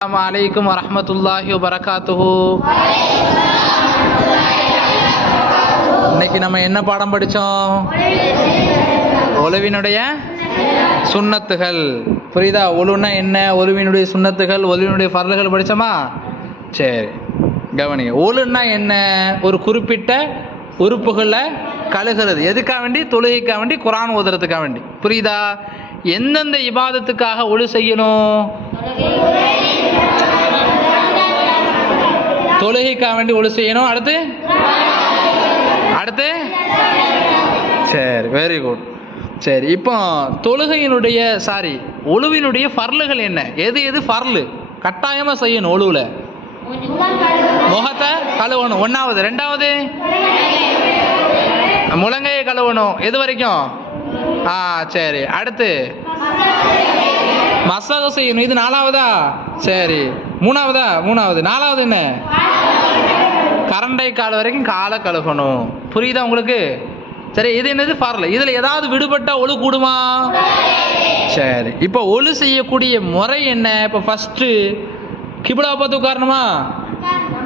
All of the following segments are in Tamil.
அஸ்லாம் வலைக்கம் வரமத்துல்லாஹி வரகாத்துஹு இன்னைக்கு நம்ம என்ன பாடம் படிச்சோம்? ஒலுவினுடைய சுண்ணத்துகள். புரியுதா? ஒழுனா என்ன? ஒலுவினுடைய சுண்ணத்துகள் ஒலுவினுடைய பரல்கள் படித்தோமா சரி கவனிங்க. ஒழுன்னா என்ன? ஒரு குறிப்பிட்ட உறுப்புகளை கழுகிறது. எதுக்காக வேண்டி? தொழுகைக்காக வேண்டி குரான் ஓதுறதுக்காக வேண்டி. புரியுதா? எந்தெந்த இபாதத்துக்காக ஒழு செய்யணும்? தொழுகைக்காக வேண்டி ஒழு செய்யணும். அடுத்து? அடுத்து? சரி வெரி குட் சரி இப்போ தொழுகையினுடைய சாரி ஒழுவினுடைய ஃபர்லுகள் என்ன? எது எது ஃபர்லு? கட்டாயமாக செய்யணும் ஒழுவில். முகத்தை கழுவணும். ஒன்றாவது ரெண்டாவது? முழங்கையை கழுவணும். எது வரைக்கும்? ஆ சரி. அடுத்து? மசாக செய்யணும் இது நாலாவதா? சரி. மூணாவதா? மூணாவது. நாலாவது என்ன? கரண்டை கால் வரைக்கும் காலை கழுகணும். புரியுதா உங்களுக்கு? சரி இது என்னது? பரல இதில் ஏதாவது விடுபட்டா ஒழு கூடுமா? சரி. இப்போ ஒழு செய்யக்கூடிய முறை என்ன? இப்போ ஃபஸ்ட்டு கிபிலா பார்த்து உட்காரணுமா?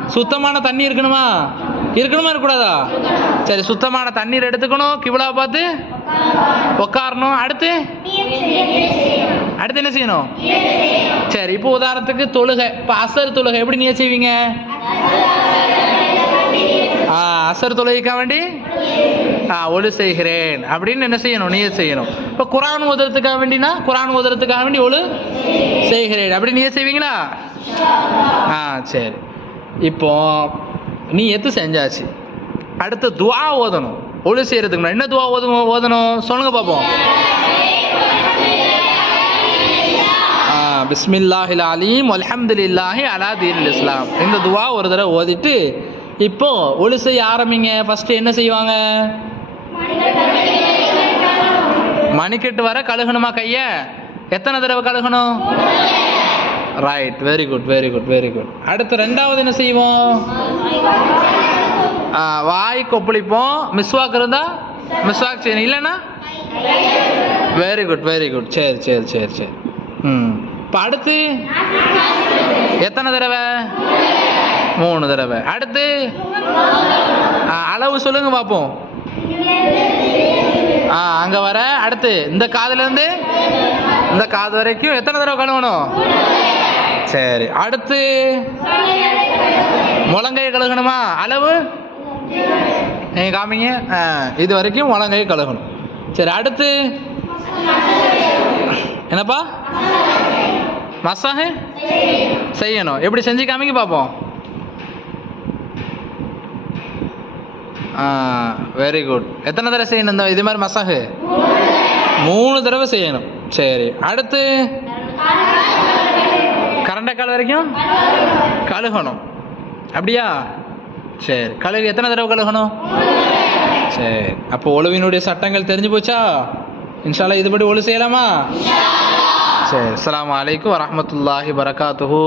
சுத்தமான தண்ணி இருக்கணுமா? இருக்கணுமா இருக்கக்கூடாதா? சரி சுத்தமான தண்ணீர் எடுத்துக்கணும் கிவிழா பார்த்து. உட்காரணும் அடுத்து? அடுத்து என்ன செய்யணும்? சரி இப்போ உதாரணத்துக்கு தொழுகை. இப்போ அசர் தொழுகை எப்படி நீங்க செய்வீங்க? ஆ அசர் தொழுகைக்கா வேண்டி? ஆ ஒழு செய்கிறேன். அப்படின்னு என்ன செய்யணும்? நீயே செய்யணும். இப்போ குரான் ஓதுறதுக்காக வேண்டினா குரான் ஓதுறதுக்காக வேண்டி ஒழு செய்கிறேன். அப்படி நீயே செய்வீங்களா? ஆ சரி. இப்போ நீ எத்து செஞ்சாச்சு? அடுத்து துவா ஓதணும். ஒழு செய்யறதுக்கு முன்னாடி என்ன துவா ஓதும் ஓதணும்? சொல்லுங்க பார்ப்போம் பிஸ்மில்லாஹில் அலீம் அல்ஹம்துலில்லாஹி அலா இஸ்லாம். இந்த துவா ஒரு தடவை ஓதிட்டு இப்போ ஒழு செய்ய ஆரம்பிங்க. ஃபஸ்ட்டு என்ன செய்வாங்க? மணிக்கட்டு வர கழுகணுமா கைய? எத்தனை தடவை கழுகணும்? Right very good very good very good அடுத்து ரெண்டாவது என்ன செய்வோம்? வாய் கொப்பளிப்போம் மிஸ்வாக் இருந்தா? மிஸ்வாக் செய்யணும். இல்லைன்னா? வெரி குட் வெரி குட் சரி சரி சரி சரி. ம். இப்போ அடுத்து? எத்தனை தடவை? மூணு தடவை. அடுத்து? அளவு சொல்லுங்க பார்ப்போம் ஆ அங்கே வர அடுத்து இந்த காதுலேருந்து இந்த காது வரைக்கும் எத்தனை தடவை கழுவணும்? சரி அடுத்து முழங்கை கழுகணுமா? அளவு? நீங்கள் காமிங்க. ஆ இது வரைக்கும் முழங்கை கழுகணும். சரி அடுத்து என்னப்பா? மசாஹ்? செய்யணும். எப்படி செஞ்சு காமிங்க பார்ப்போம் வெரி குட் எத்தனை தடவை செய்யணும் இந்த இது மாதிரி மசாஹ்? மூணு தடவை செய்யணும். சரி. அடுத்து? கரண்டைக்கால் வரைக்கும்? கழுகணும். அப்படியா? சரி. கழுகு எத்தனை தடவை கழுகணும்? சரி. அப்போ ஒழுவினுடைய சட்டங்கள் தெரிஞ்சு போச்சா? இன்ஷால்லா இதுபடி ஒழு செய்யலாமா? சரி. அஸ்ஸலாமு அலைக்கும் வரஹ்மத்துல்லாஹி வரகாத்துஹு